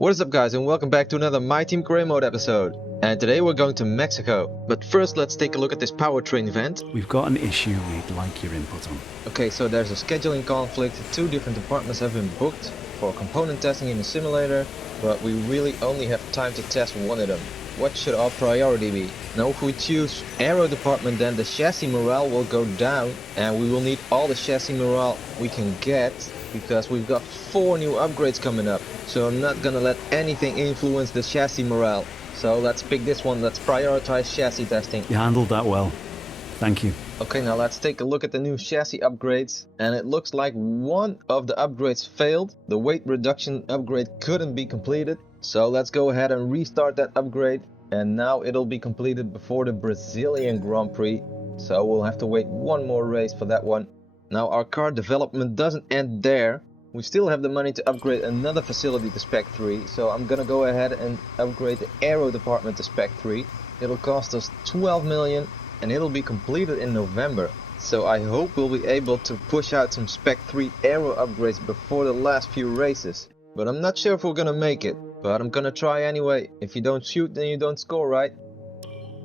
What is up guys, and welcome back to another My Team Career Mode episode. And today we're going to Mexico. But first let's take a look at this powertrain event. We've got an issue we'd like your input on. Okay, so there's a scheduling conflict. 2 different departments have been booked for component testing in the simulator, but we really only have time to test one of them. What should our priority be? Now if we choose aero department, then the chassis morale will go down and we will need all the chassis morale we can get, because we've got 4 new upgrades coming up. So I'm not gonna let anything influence the chassis morale. So let's pick this one. Let's prioritize chassis testing. You handled that well. Thank you. Okay, now let's take a look at the new chassis upgrades. And it looks like one of the upgrades failed. The weight reduction upgrade couldn't be completed. So let's go ahead and restart that upgrade. And now it'll be completed before the Brazilian Grand Prix. So we'll have to wait one more race for that one. Now our car development doesn't end there. We still have the money to upgrade another facility to Spec 3, so I'm gonna go ahead and upgrade the aero department to Spec 3. It'll cost us 12 million and it'll be completed in November. So I hope we'll be able to push out some Spec 3 aero upgrades before the last few races. But I'm not sure if we're gonna make it, but I'm gonna try anyway. If you don't shoot, then you don't score, right?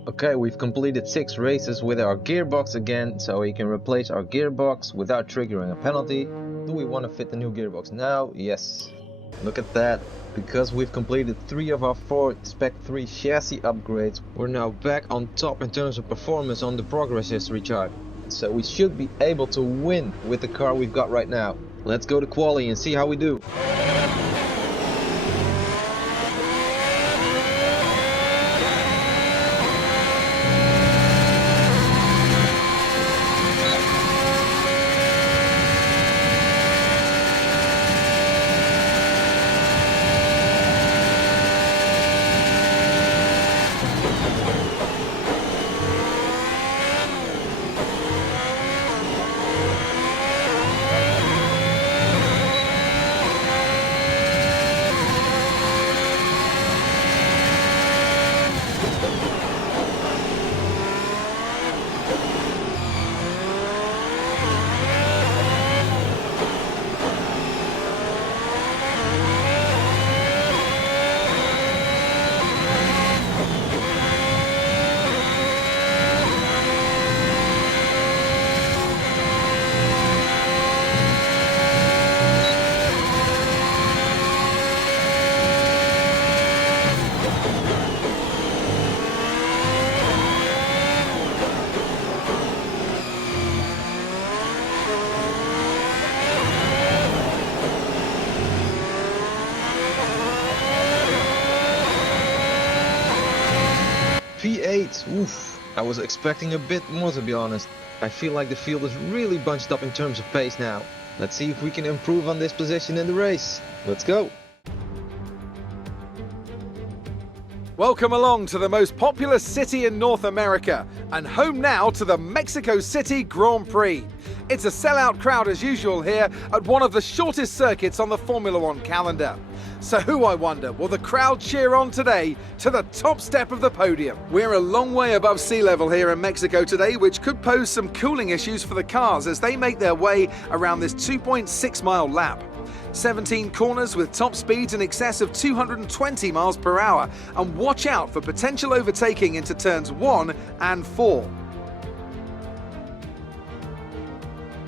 Okay, we've completed 6 races with our gearbox again, so we can replace our gearbox without triggering a penalty. Do we want to fit the new gearbox now? Yes. Look at that. Because we've completed 3 of our 4 Spec 3 chassis upgrades, we're now back on top in terms of performance on the progress history chart. So we should be able to win with the car we've got right now. Let's go to quali and see how we do. P8, oof, I was expecting a bit more to be honest. I feel like the field is really bunched up in terms of pace now. Let's see if we can improve on this position in the race. Let's go. Welcome along to the most populous city in North America and home now to the Mexico City Grand Prix. It's a sellout crowd as usual here at one of the shortest circuits on the Formula One calendar. So who, I wonder, will the crowd cheer on today to the top step of the podium? We're a long way above sea level here in Mexico today, which could pose some cooling issues for the cars as they make their way around this 2.6 mile lap. 17 corners with top speeds in excess of 220 miles per hour, and watch out for potential overtaking into turns 1 and 4.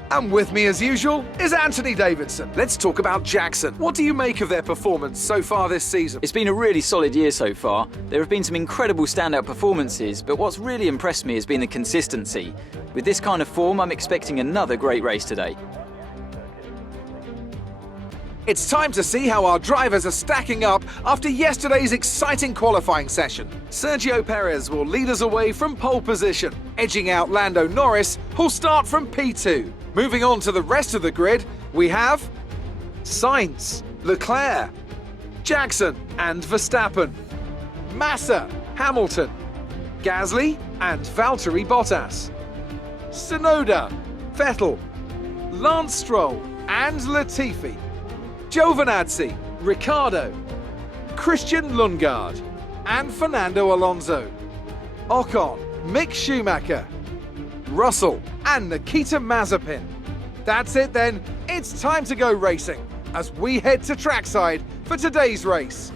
And with me as usual is Anthony Davidson. Let's talk about Jackson. What do you make of their performance so far this season? It's been a really solid year so far. There have been some incredible standout performances, but what's really impressed me has been the consistency. With this kind of form, I'm expecting another great race today. It's time to see how our drivers are stacking up after yesterday's exciting qualifying session. Sergio Perez will lead us away from pole position, edging out Lando Norris, who'll start from P2. Moving on to the rest of the grid, we have Sainz, Leclerc, Jackson and Verstappen, Massa, Hamilton, Gasly and Valtteri Bottas, Tsunoda, Vettel, Lance Stroll and Latifi, Giovinazzi, Ricciardo, Christian Lundgaard and Fernando Alonso, Ocon, Mick Schumacher, Russell and Nikita Mazepin. That's it then, it's time to go racing as we head to trackside for today's race.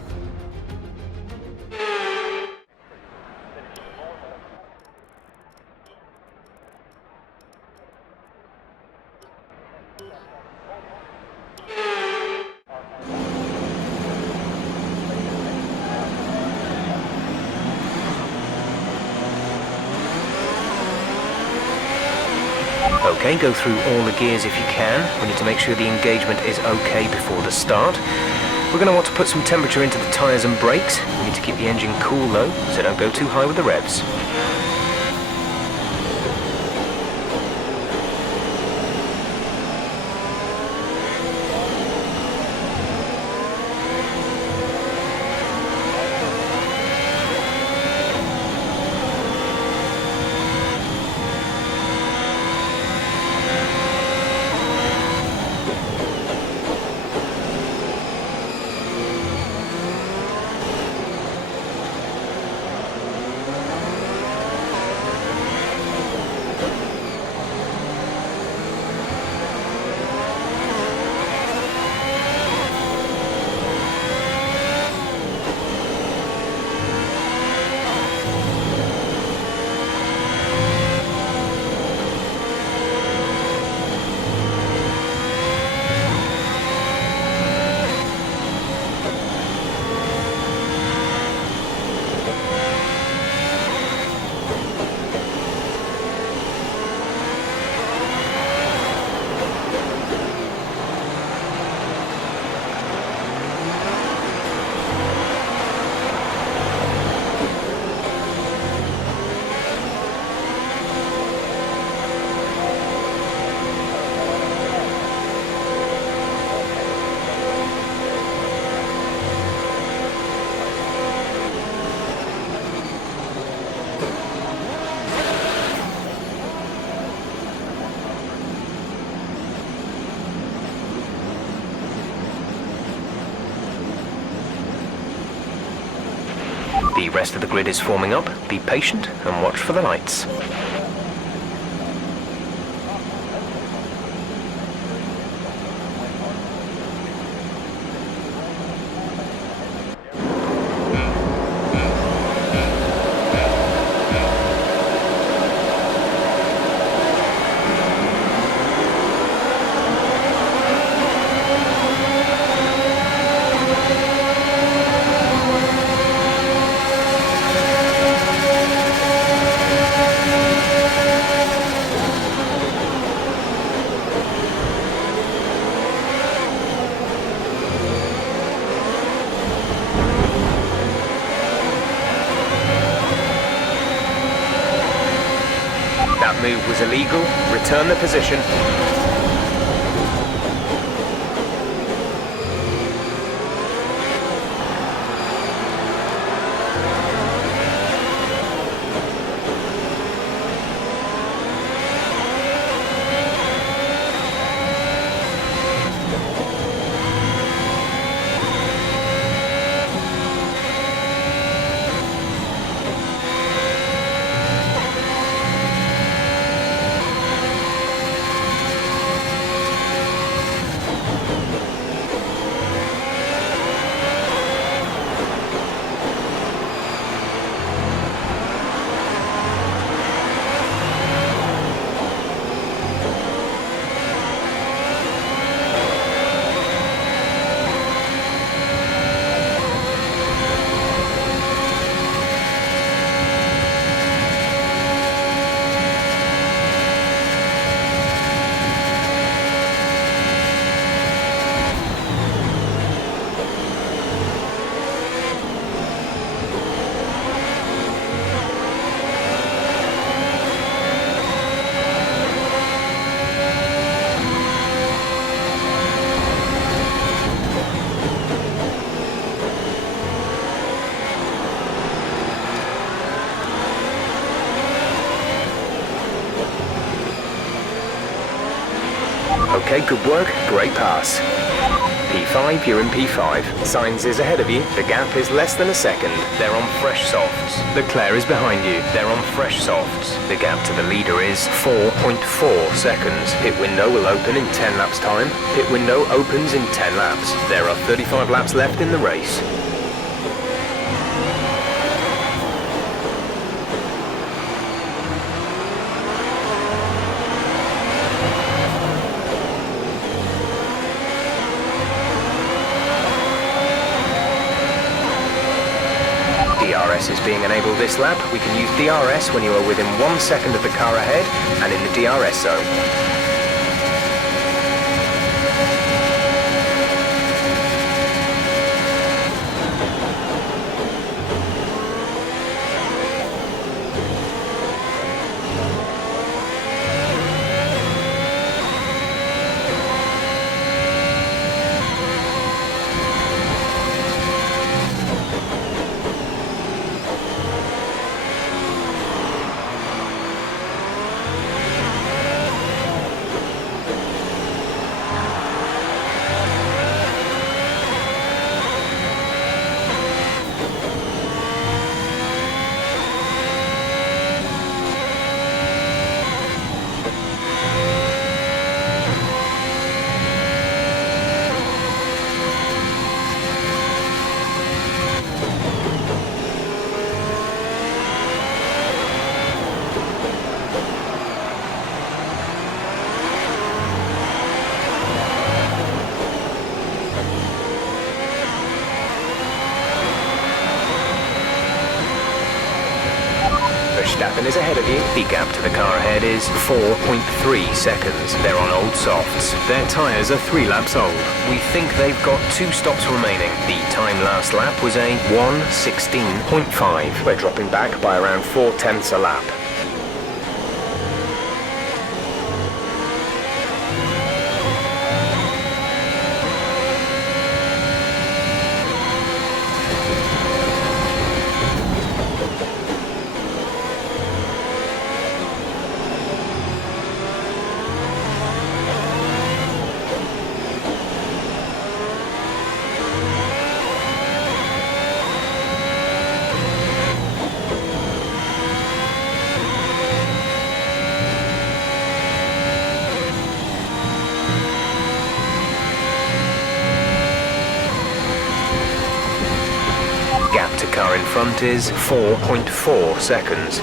Okay, go through all the gears if you can. We need to make sure the engagement is okay before the start. We're going to want to put some temperature into the tyres and brakes. We need to keep the engine cool though, so don't go too high with the revs. The rest of the grid is forming up. Be patient and watch for the lights. That move was illegal. Return the position. Okay, good work. Great pass. P5, you're in P5. Sainz is ahead of you. The gap is less than a second. They're on fresh softs. Leclerc is behind you. They're on fresh softs. The gap to the leader is 4.4 seconds. Pit window will open in 10 laps time. Pit window opens in 10 laps. There are 35 laps left in the race. DRS is being enabled this lap. We can use DRS when you are within 1 second of the car ahead and in the DRS zone. Verstappen is ahead of you. The gap to the car ahead is 4.3 seconds. They're on old softs. Their tyres are 3 laps old. We think they've got 2 stops remaining. The time last lap was a 1:16.5. We're dropping back by around 4/10 a lap. Gap to car in front is 4.4 seconds.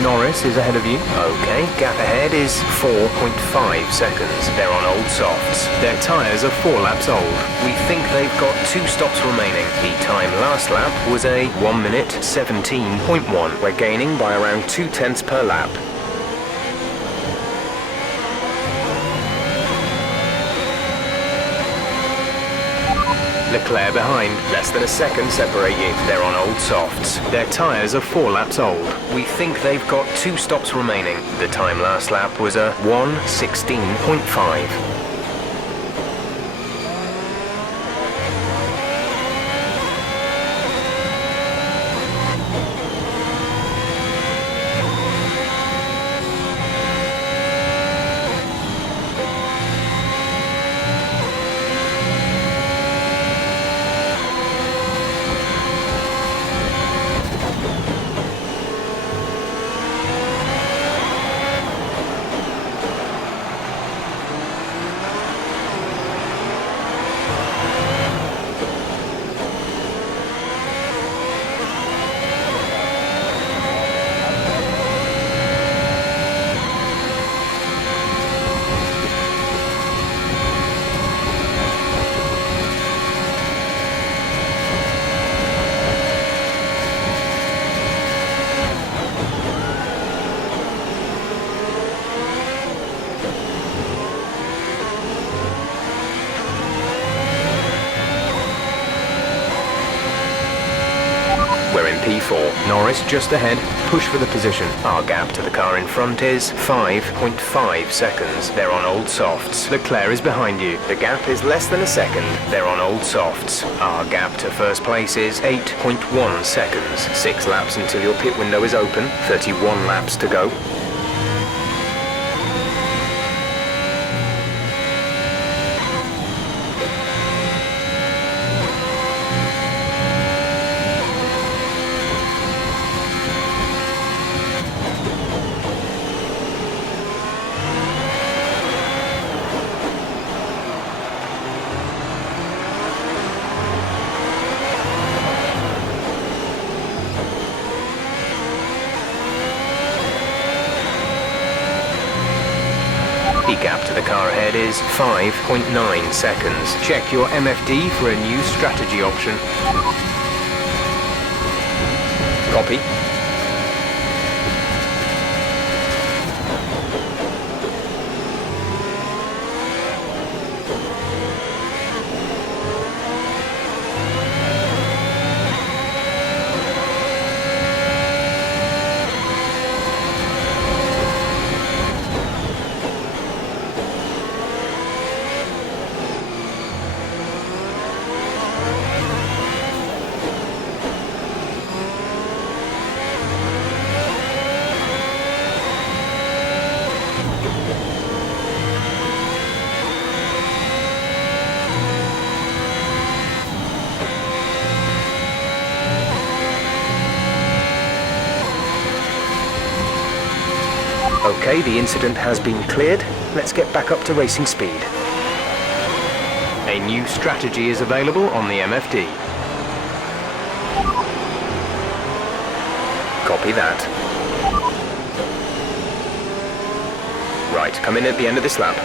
Norris is ahead of you. Okay, gap ahead is 4.5 seconds. They're on old softs. Their tyres are 4 laps old. We think they've got 2 stops remaining. The time last lap was a 1:17.1. We're gaining by around 2/10 per lap. Leclerc behind, less than a second separate you. They're on old softs. Their tyres are 4 laps old. We think they've got 2 stops remaining. The time last lap was a 1:16.5. We're in P4. Norris just ahead. Push for the position. Our gap to the car in front is 5.5 seconds. They're on old softs. Leclerc is behind you. The gap is less than a second. They're on old softs. Our gap to first place is 8.1 seconds. 6 laps until your pit window is open. 31 laps to go. ahead is 5.9 seconds. Check your MFD for a new strategy option. Copy. Okay, the incident has been cleared. Let's get back up to racing speed. A new strategy is available on the MFD. Copy that. Right, come in at the end of this lap.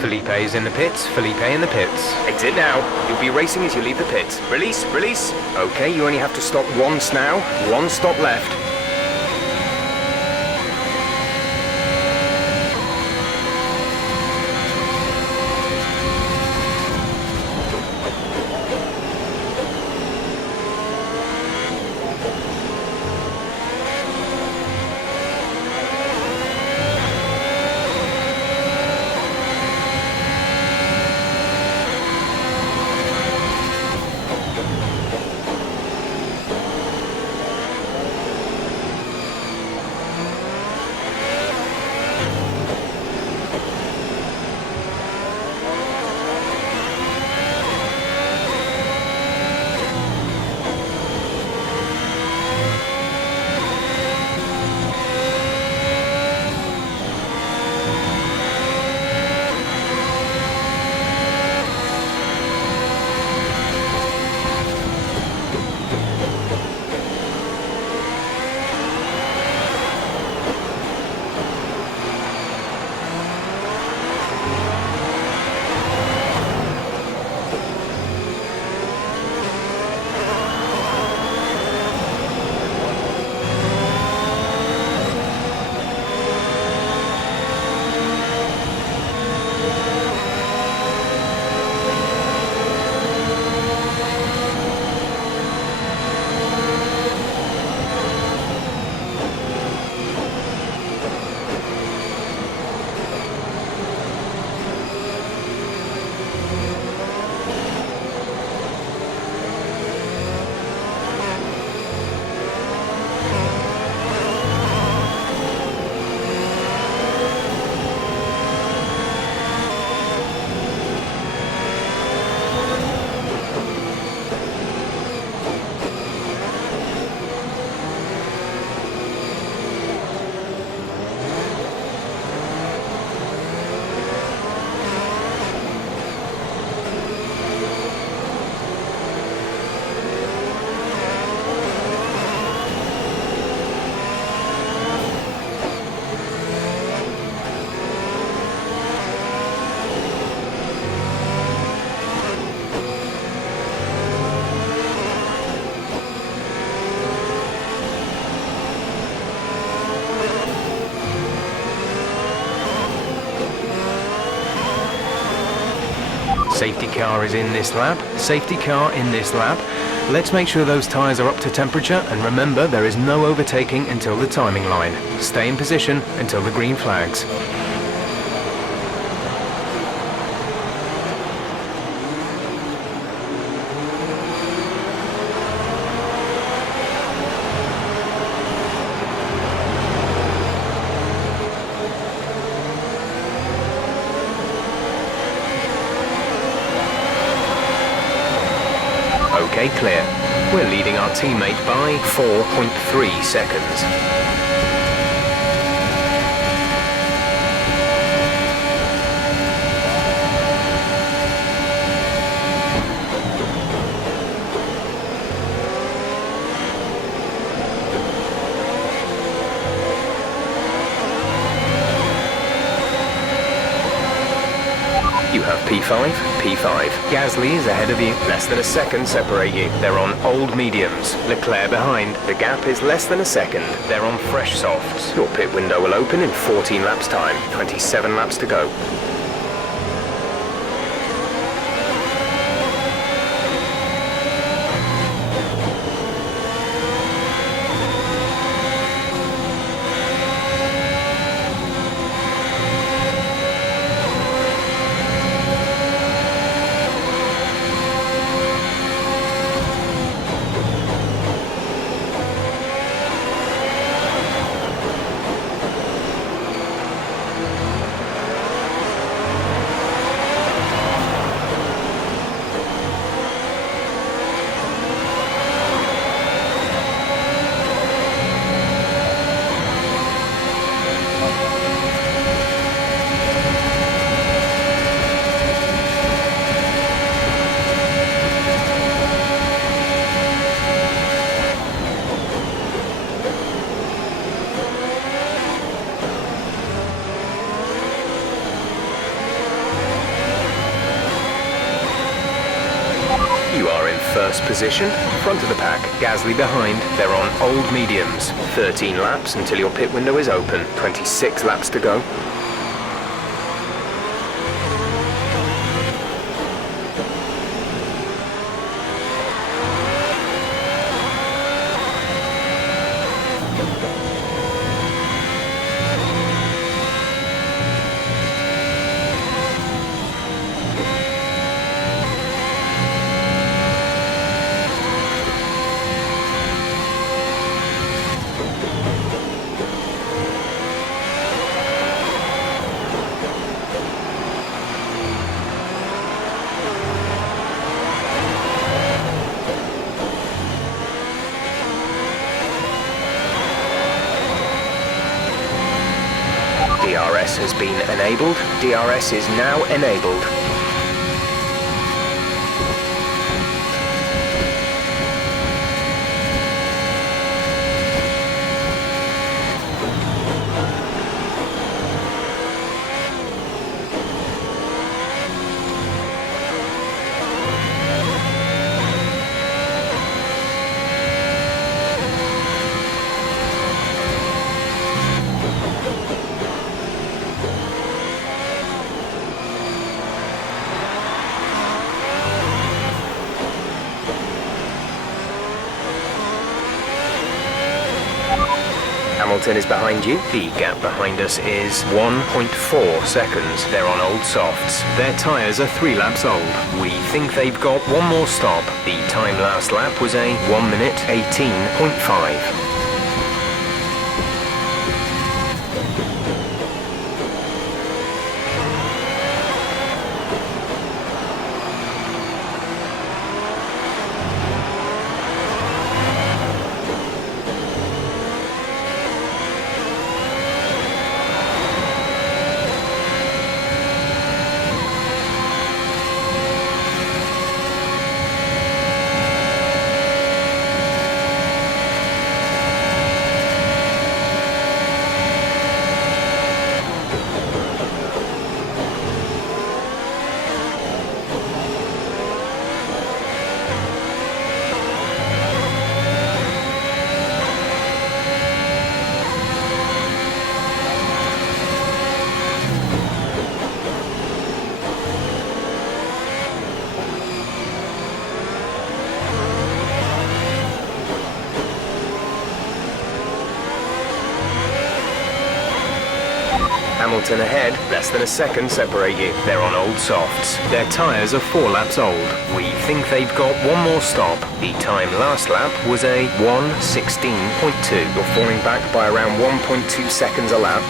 Felipe is in the pits, Felipe in the pits. Exit now. You'll be racing as you leave the pits. Release, release. Okay, you only have to stop once now. One stop left. Safety car is in this lap. Safety car in this lap. Let's make sure those tyres are up to temperature, and remember there is no overtaking until the timing line. Stay in position until the green flags. Okay, clear. We're leading our teammate by 4.3 seconds. You have P5, P5. Gasly is ahead of you. Less than a second separate you. They're on old mediums. Leclerc behind. The gap is less than a second. They're on fresh softs. Your pit window will open in 14 laps time. 27 laps to go. First position, front of the pack, Gasly behind, they're on old mediums. 13 laps until your pit window is open, 26 laps to go. DRS has been enabled. DRS is now enabled. Hamilton is behind you. The gap behind us is 1.4 seconds. They're on old softs. Their tyres are 3 laps old. We think they've got one more stop. The time last lap was a 1 minute 18.5. Hamilton ahead, less than a second separate you. They're on old softs. Their tyres are 4 laps old. We think they've got one more stop. The time last lap was a 1:16.2. You're falling back by around 1.2 seconds a lap.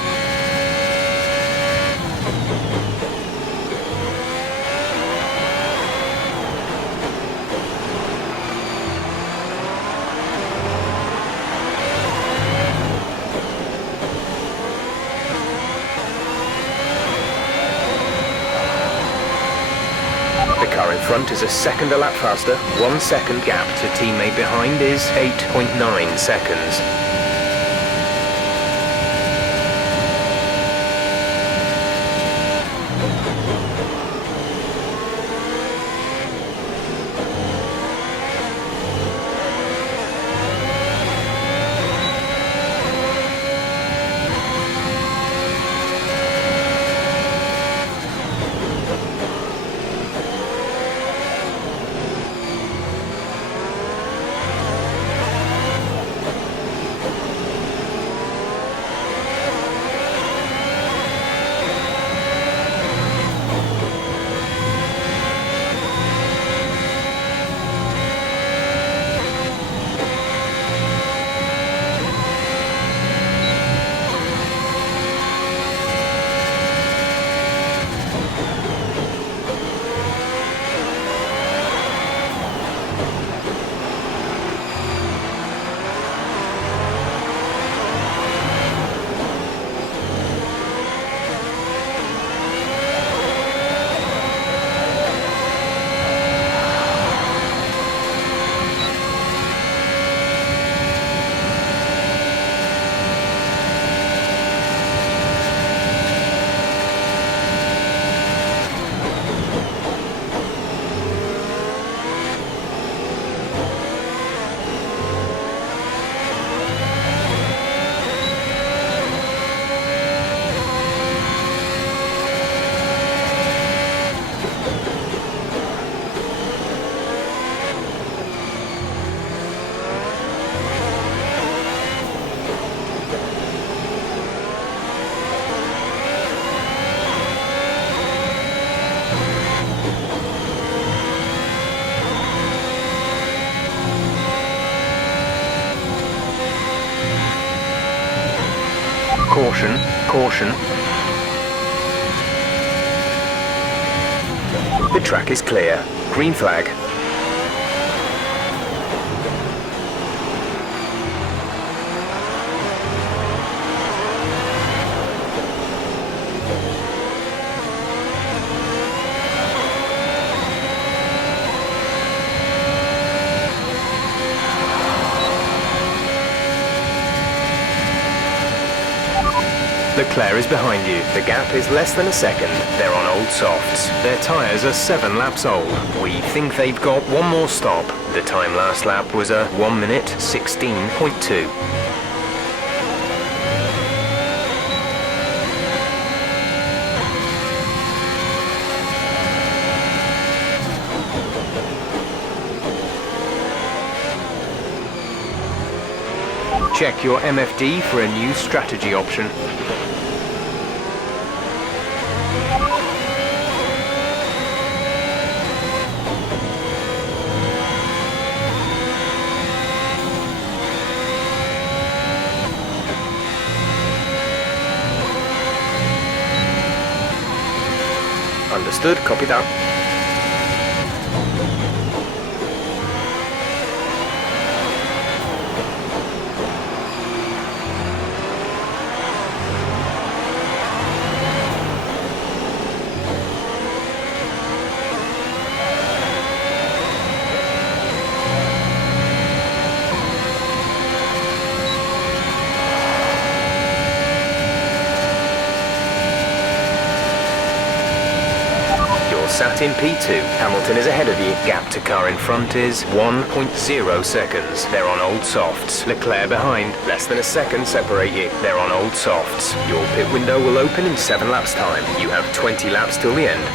The car in front is a second a lap faster. 1 second gap to teammate behind is 8.9 seconds. Caution, caution. The track is clear. Green flag. Leclerc is behind you. The gap is less than a second. They're on old softs. Their tyres are 7 laps old. We think they've got one more stop. The time last lap was a 1 minute 16.2. Check your MFD for a new strategy option. Understood, copy that. Sat in P2. Hamilton is ahead of you. Gap to car in front is 1.0 seconds. They're on old softs. Leclerc behind. Less than a second separate you. They're on old softs. Your pit window will open in 7 laps time. You have 20 laps till the end.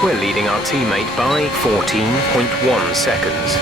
We're leading our teammate by 14.1 seconds.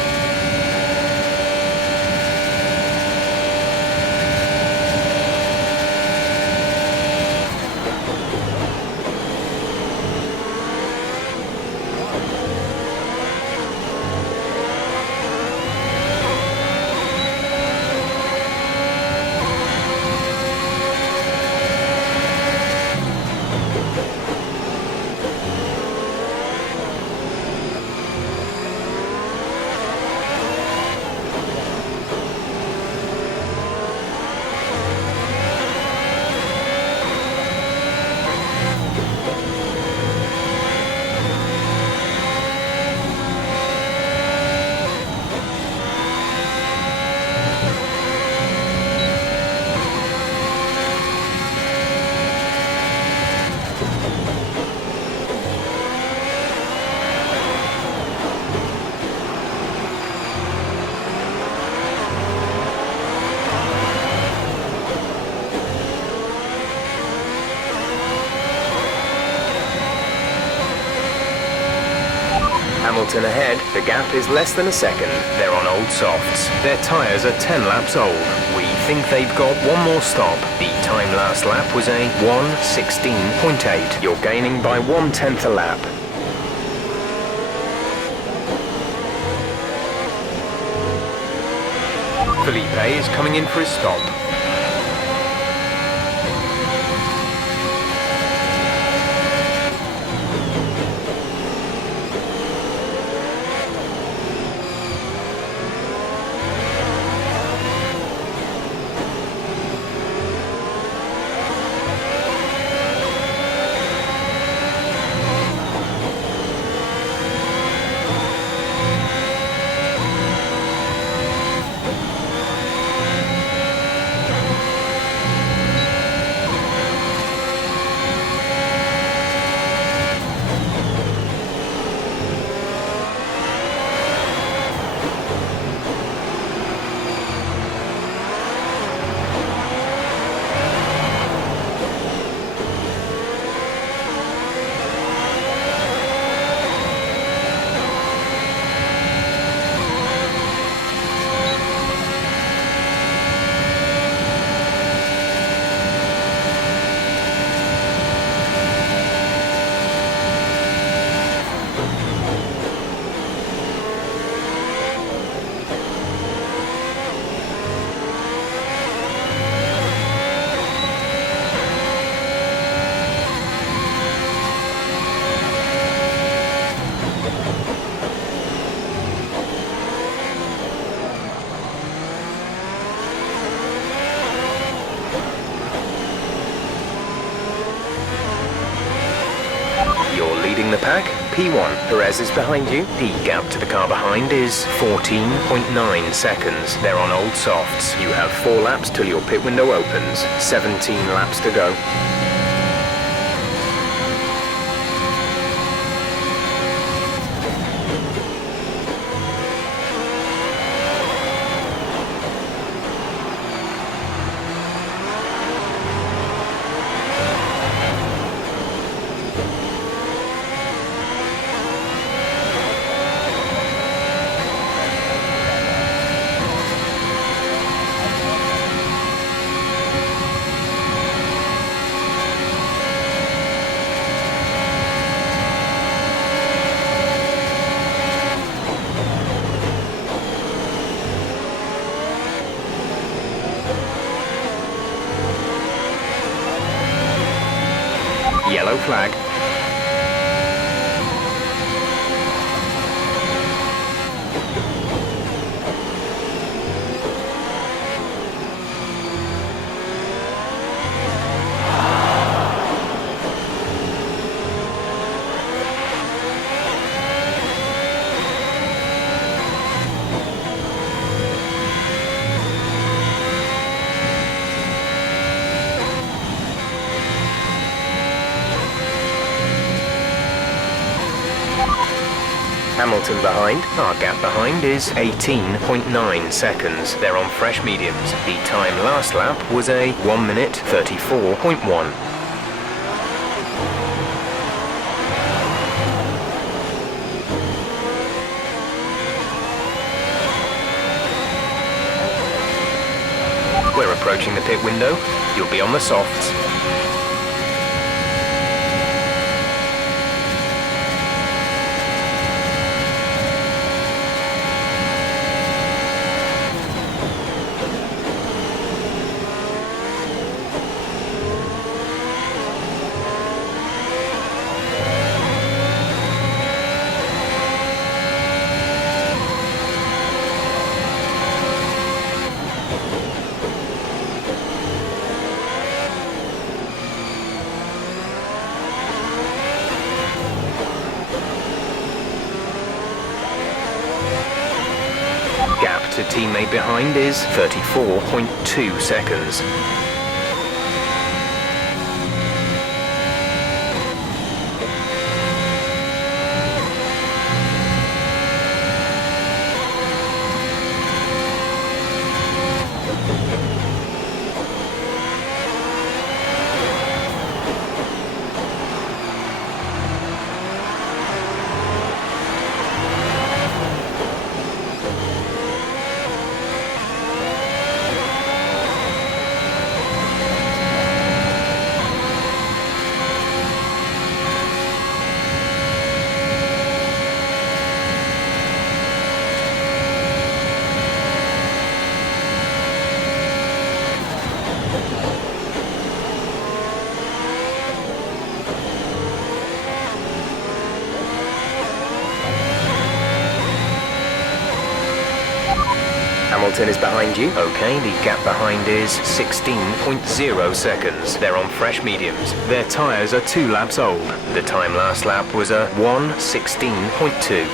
Hamilton ahead. The gap is less than a second. They're on old softs. Their tyres are 10 laps old. We think they've got one more stop. The time last lap was a 1:16.8. You're gaining by 1/10 a lap. Felipe is coming in for his stop. pack, P1. Perez is behind you. The gap to the car behind is 14.9 seconds. They're on old softs. You have 4 laps till your pit window opens. 17 laps to go. Yellow flag. Hamilton behind. Our gap behind is 18.9 seconds. They're on fresh mediums. The time last lap was a 1 minute 34.1. We're approaching the pit window. You'll be on the softs. Gap to teammate behind is 34.2 seconds. Hamilton is behind you. Okay, the gap behind is 16.0 seconds. They're on fresh mediums. Their tyres are 2 laps old. The time last lap was a 1:16.2.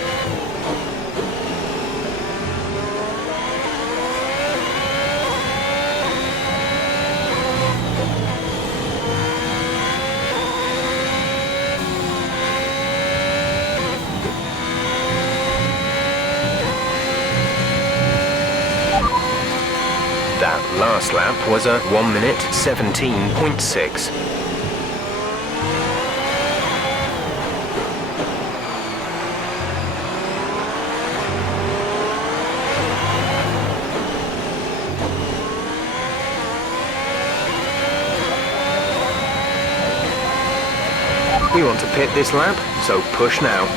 That last lap was a 1 minute 17.6. We want to pit this lap, so push now.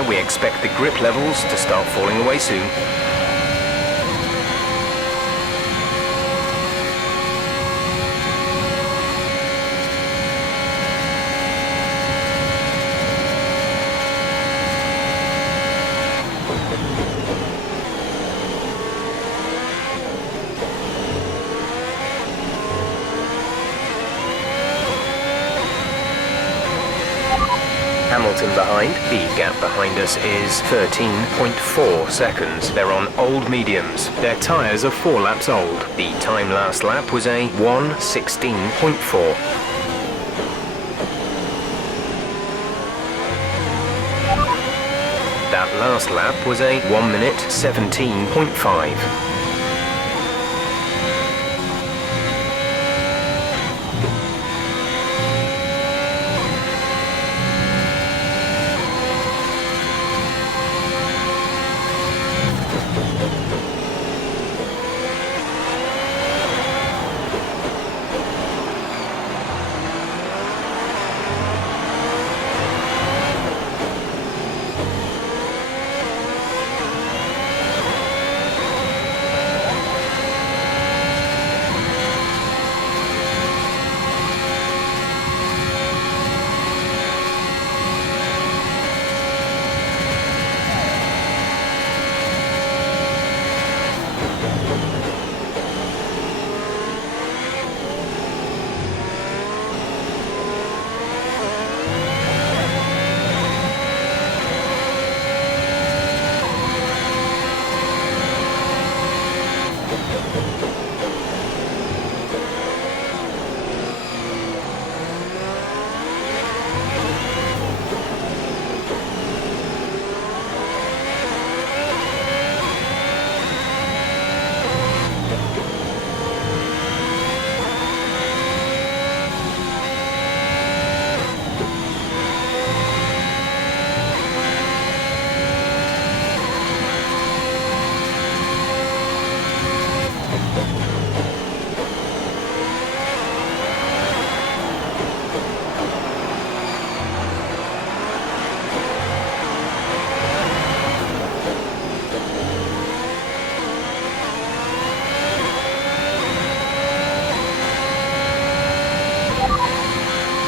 Leclerc, we expect the grip levels to start falling away soon. Hamilton behind. The gap behind us is 13.4 seconds. They're on old mediums. Their tyres are 4 laps old. The time last lap was a 1:16.4. That last lap was a 1 minute 17.5.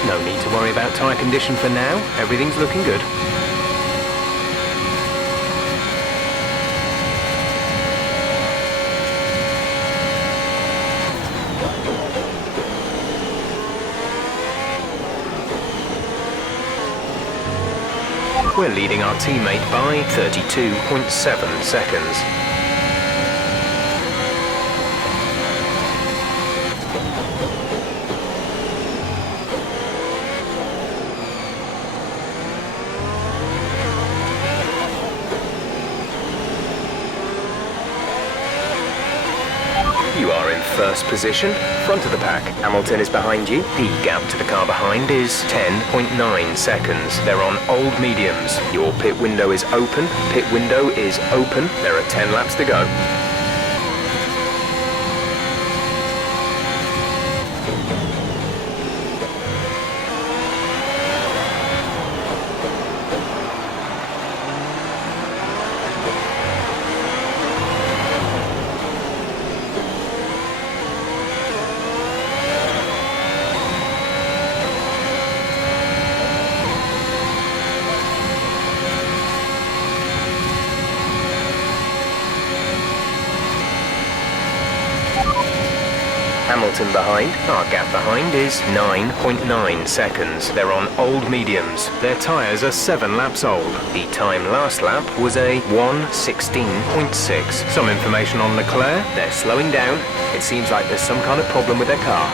No need to worry about tyre condition for now. Everything's looking good. We're leading our teammate by 32.7 seconds. You are in first position, front of the pack. Hamilton is behind you. The gap to the car behind is 10.9 seconds. They're on old mediums. Your pit window is open. Pit window is open. There are 10 laps to go. Hamilton behind. Our gap behind is 9.9 seconds. They're on old mediums. Their tyres are 7 laps old. The time last lap was a 1:16.6. Some information on Leclerc. They're slowing down. It seems like there's some kind of problem with their car.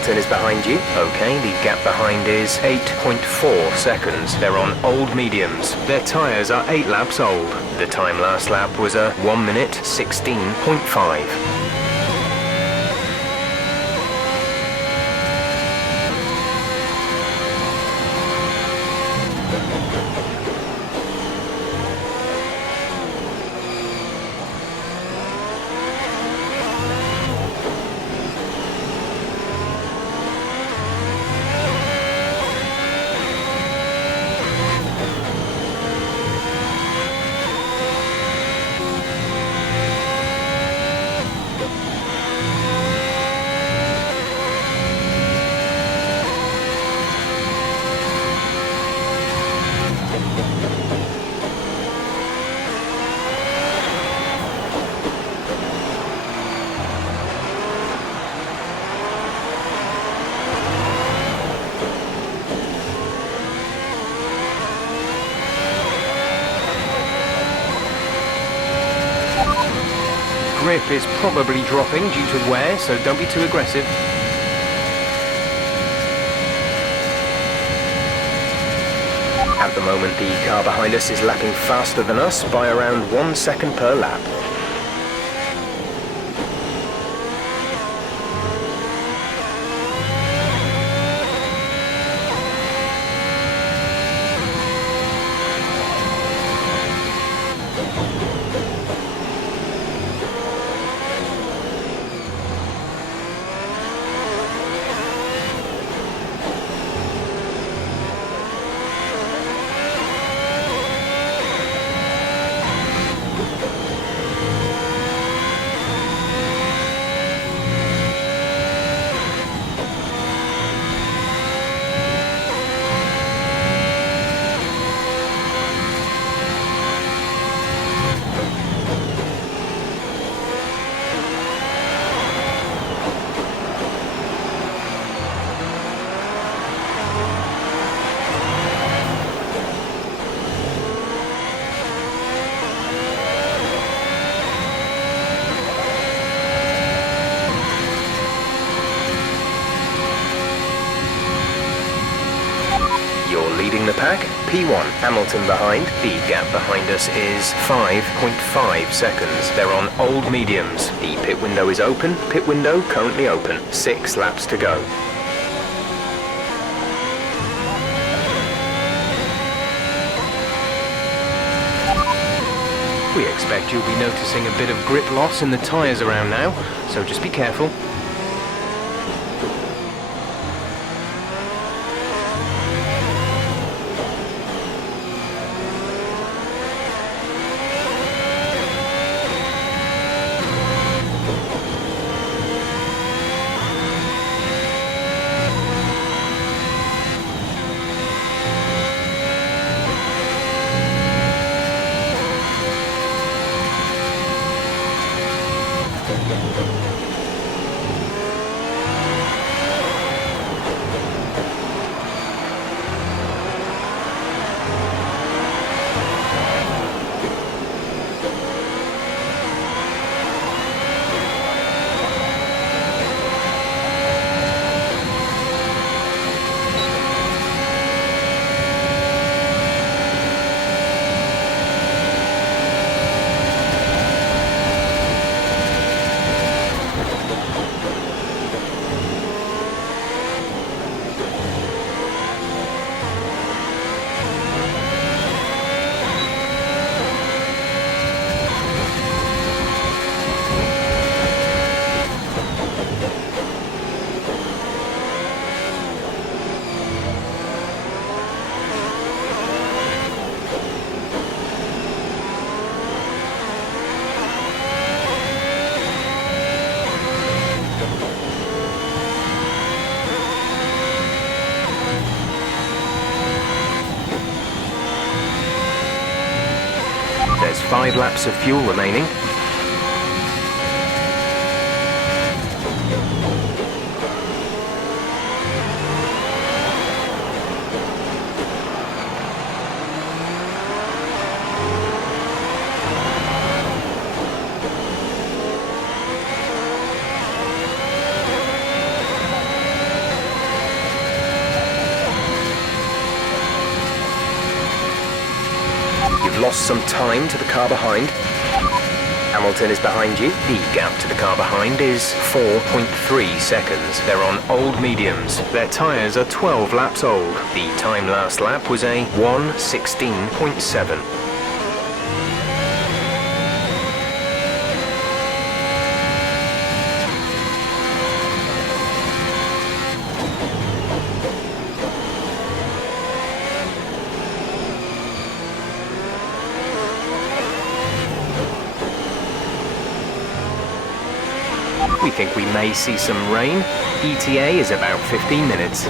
Hamilton is behind you. Okay, the gap behind is 8.4 seconds. They're on old mediums. Their tyres are 8 laps old. The time last lap was a 1 minute 16.5. Grip is probably dropping due to wear, so don't be too aggressive. At the moment, the car behind us is lapping faster than us by around 1 second per lap. Leading the pack, P1, Hamilton behind. The gap behind us is 5.5 seconds. They're on old mediums. The pit window is open. Pit window currently open. 6 laps to go. We expect you'll be noticing a bit of grip loss in the tyres around now, so just be careful. There's 5 laps of fuel remaining. lost some time to the car behind. Hamilton is behind you. The gap to the car behind is 4.3 seconds. They're on old mediums. Their tyres are 12 laps old. The time last lap was a 1:16.7. We think we may see some rain. ETA is about 15 minutes.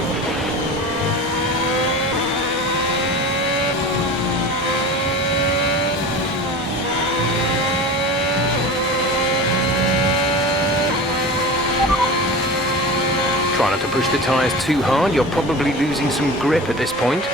Try not to push the tyres too hard, you're probably losing some grip at this point.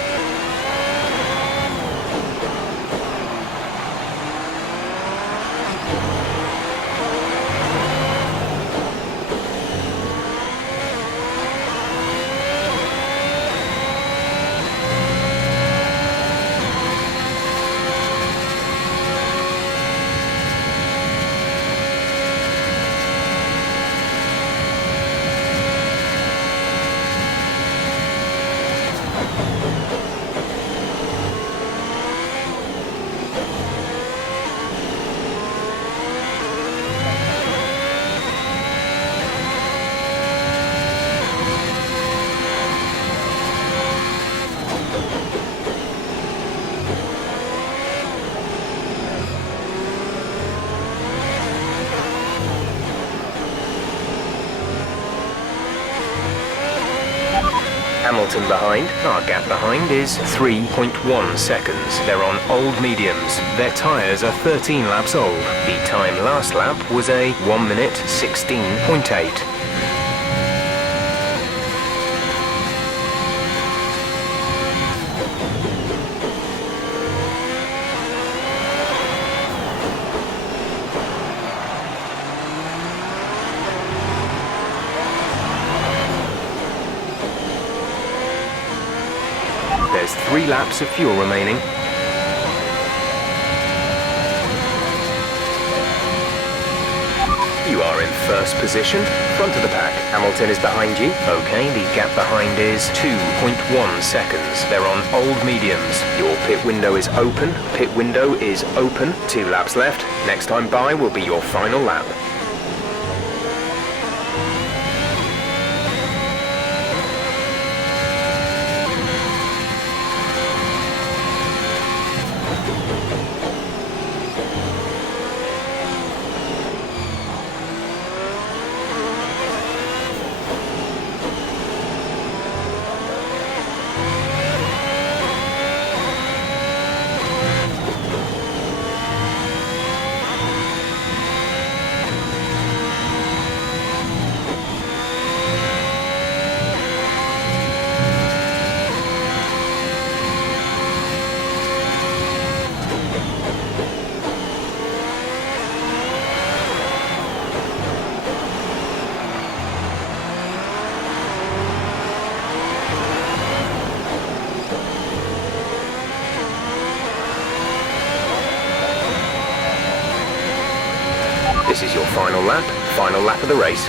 Hamilton behind. Our gap behind is 3.1 seconds. They're on old mediums. Their tyres are 13 laps old. The time last lap was a 1:16.8. There's 3 laps of fuel remaining. You are in first position, front of the pack. Hamilton is behind you. Okay, the gap behind is 2.1 seconds. They're on old mediums. Your pit window is open. Pit window is open. 2 laps left. Next time by will be your final lap. This is your final lap of the race.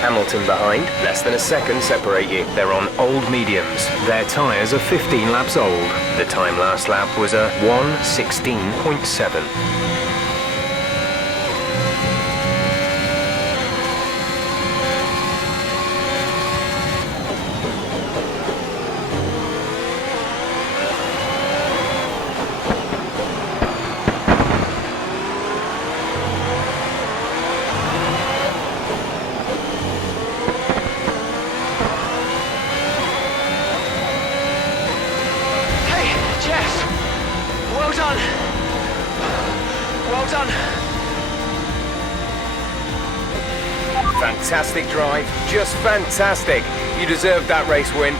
Hamilton behind, less than a second separate you. They're on old mediums. Their tyres are 15 laps old. The time last lap was a 1:16.7. done. Fantastic drive, just fantastic. You deserved that race win.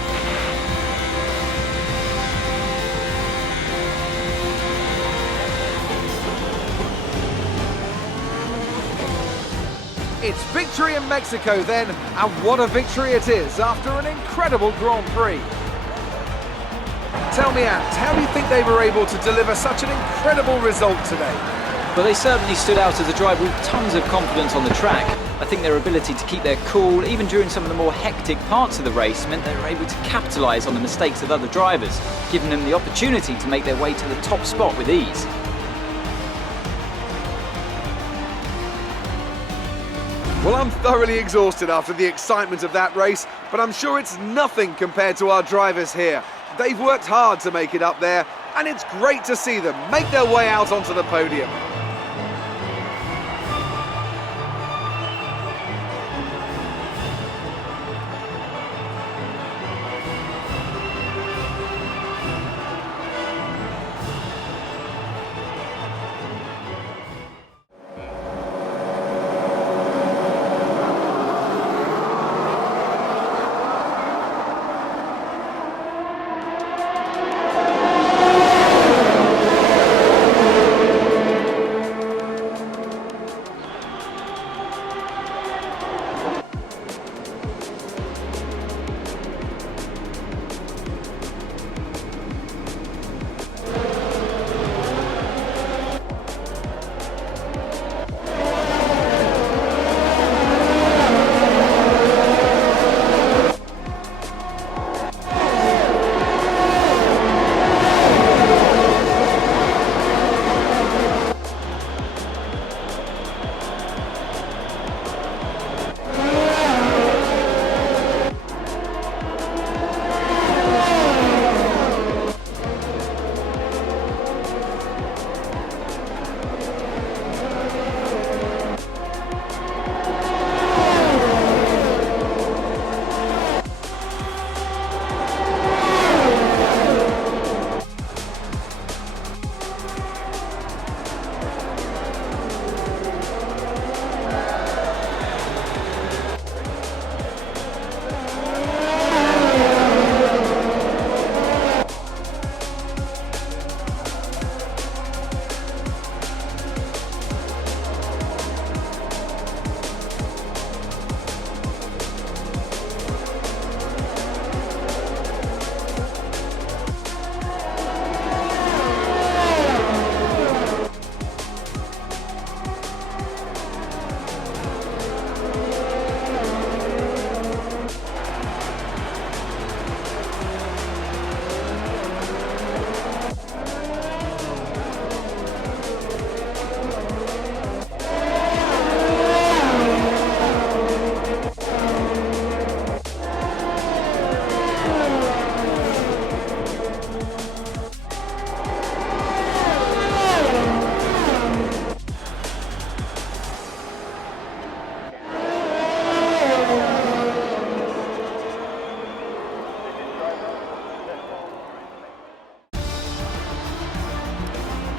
It's victory in Mexico then, and what a victory it is after an incredible Grand Prix. Tell me, Ant, how do you think they were able to deliver such an incredible result today? Well, they certainly stood out as a driver with tons of confidence on the track. I think their ability to keep their cool, even during some of the more hectic parts of the race, meant they were able to capitalise on the mistakes of other drivers, giving them the opportunity to make their way to the top spot with ease. Well, I'm thoroughly exhausted after the excitement of that race, but I'm sure it's nothing compared to our drivers here. They've worked hard to make it up there, and it's great to see them make their way out onto the podium.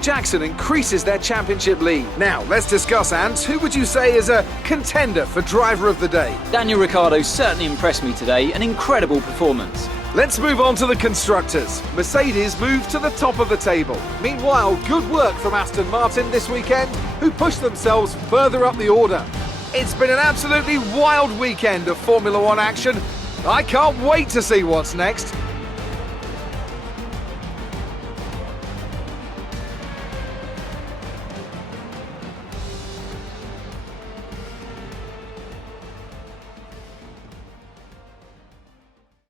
Jackson increases their championship lead. Now, let's discuss, Ant. Who would you say is a contender for driver of the day? Daniel Ricciardo certainly impressed me today, an incredible performance. Let's move on to the constructors. Mercedes moved to the top of the table. Meanwhile, good work from Aston Martin this weekend, who pushed themselves further up the order. It's been an absolutely wild weekend of Formula One action. I can't wait to see what's next.